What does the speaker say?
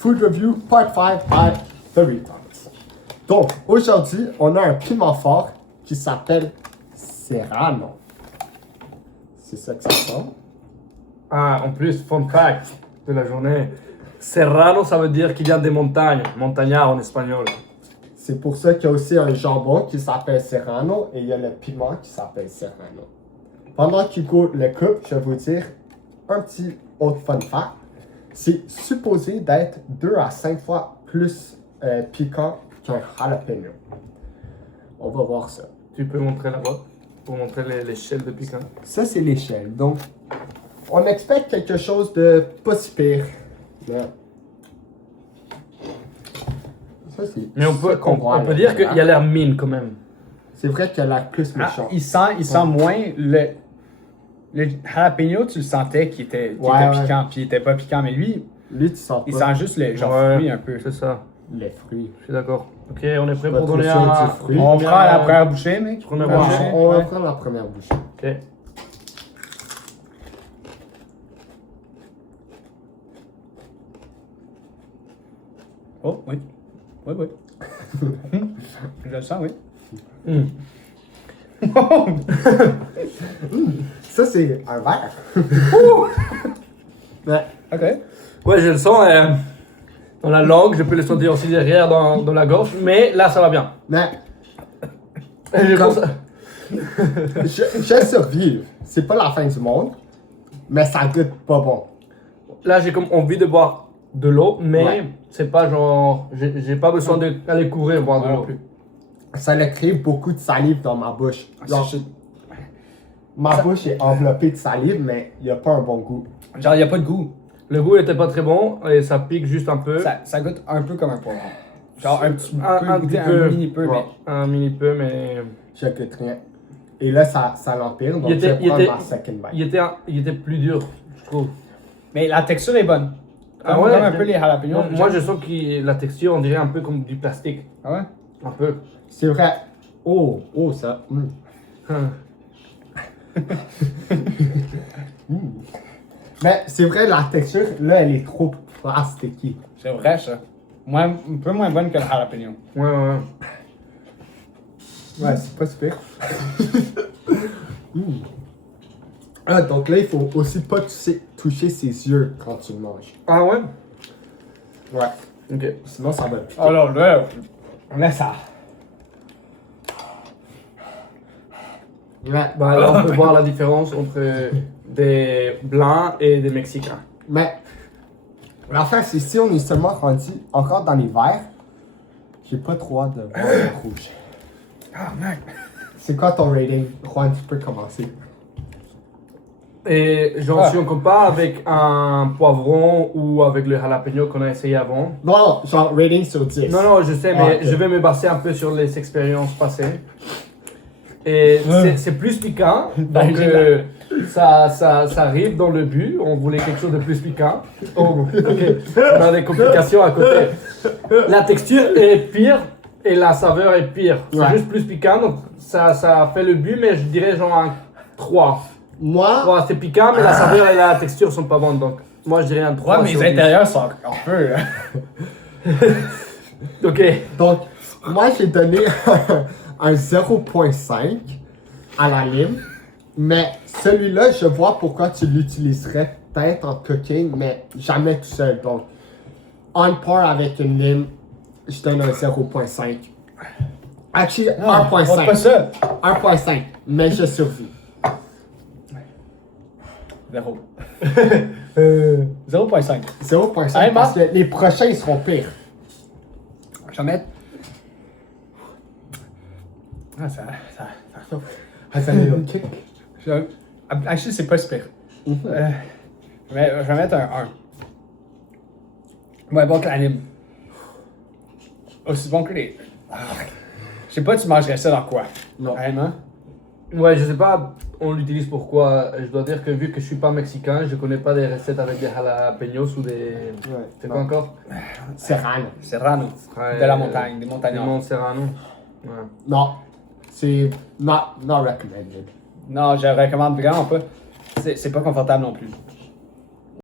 Food Review Part 5 by The Retards. Donc, aujourd'hui, on a un piment fort qui s'appelle Serrano. C'est ça que ça ressemble. Ah, en plus, fun fact de la journée. Serrano, ça veut dire qu'il vient des montagnes. Montagnard en espagnol. C'est pour ça qu'il y a aussi un jambon qui s'appelle Serrano et il y a le piment qui s'appelle Serrano. Pendant qu'il goûte le coupe, je vais vous dire un petit autre fun fact. C'est supposé d'être 2 à 5 fois plus piquant qu'un jalapeno. On va voir ça. Tu peux montrer là-bas pour montrer l'échelle de piquant. Ça, c'est l'échelle. Donc, on expecte quelque chose de pas si pire. Là. Ça, c'est Mais on peut, qu'on voit on à peut dire qu'il l'intérieur. a l'air mine quand même. C'est vrai qu'il a l'air plus méchant. Il sent moins le jalapeno, tu le sentais qu'il était Ouais. piquant, puis il était pas piquant, mais lui, Lui, tu sens il pas sent juste le genre Ouais, fruit un peu. C'est ça, les fruits. je suis d'accord. Ok, on est prêt Pas pour trop donner sûr un... du fruit. On prend la première bouchée, mec. Première Ouais, bouchée. on va Ouais. prendre la première bouchée. Ok. Oh, oui. Oui, oui. Je le sens, oui. Mm. Ça, c'est un verre. Ouais. OK. Ouais, je le sens dans la langue, je peux le sentir aussi derrière dans la gorge, mais là ça va bien. Mais Et je Comme- pense- je survive. C'est pas la fin du monde, mais ça goûte pas bon. Là j'ai comme envie de boire de l'eau, mais Ouais. c'est pas genre... J'ai pas besoin d'aller courir boire de Ouais, l'eau. non plus. Ça a créé beaucoup de salive dans ma bouche. Genre, Ça- ma bouche est enveloppée de salive, mais il n'y a pas un bon goût. Genre, il n'y a pas de goût. Le goût était pas très bon et ça pique juste un peu. Ça goûte un peu comme un poivron. Genre, un petit peu, Un goûter petit peu. un mini peu, Ouais. Un mini peu, mais... Je goûte rien. Et là, ça l'empire, donc Il était- je vais prendre il était- ma second bite. il était plus dur, je trouve. mais la texture est bonne. Ah Comme, ouais, comme un peu les jalapenos. Non, moi je sens que la texture on dirait un peu comme du plastique. Ah ouais? Un peu. C'est vrai. Oh, ça. Mais c'est vrai, la texture, là, elle est trop plastiquée. C'est vrai, ça. Un peu moins bonne que le jalapeno. Ouais, ouais. Ouais, c'est pas super. Ah, donc là, il faut aussi pas toucher ses yeux quand tu le manges. Ah ouais? Ouais. Ok. Sinon, ça va piquer. Alors là, là, ça. Ouais. Bah là on peut voir la différence entre des blancs et des mexicains. Mais l'affaire, c'est si on est seulement rendu encore dans les verts, j'ai pas trop hâte de voir le rouge. Ah, mec. C'est quoi ton rating? Juan, tu peux commencer. Et genre Ah. si on compare avec un poivron ou avec le jalapeno qu'on a essayé avant. Non, genre rating sur 10. Non, je sais, mais Ah, ok. je vais me baser un peu sur les expériences passées. Et c'est plus piquant, donc ça arrive dans le but. On voulait quelque chose de plus piquant. Oh, ok, on a des complications à côté. La texture est pire et la saveur est pire. C'est Ouais. juste plus piquant, donc ça fait le but, mais je dirais genre un 3. Moi, 3, c'est piquant, mais la saveur et la texture sont pas bonnes, donc moi je dirais un 3. Ouais, mais sur les 10. intérieurs sont un peu. Ok. donc, moi j'ai donné un 0.5 à la lime. Mais celui-là, je vois pourquoi tu l'utiliserais peut-être en cooking, mais jamais tout seul. Donc, on par avec une lime, je donne un 0.5. Actually, Montre pas 1.5. ça. 1.5. Mais je survis. 0. 0.5. 0.5 Hey, parce que les prochains ils seront pires. Je vais mettre. Ah, ça. Ah, ça est kick. Actually, c'est pas super. Je vais mettre un 1. Ouais, bon que la lime. Aussi bon que les. Je sais pas, tu mangerais ça dans quoi? Non. Vraiment? Ouais, je sais pas, on l'utilise pourquoi. Je dois dire que vu que je suis pas mexicain, je connais pas des recettes avec des jalapenos ou des. C'est quoi encore? Serrano. Serrano. Ouais, De la montagne, des Des montagnards. Monts Serrano. Ouais. Non. C'est not recommended. Non, je recommande vraiment pas. C'est pas confortable non plus.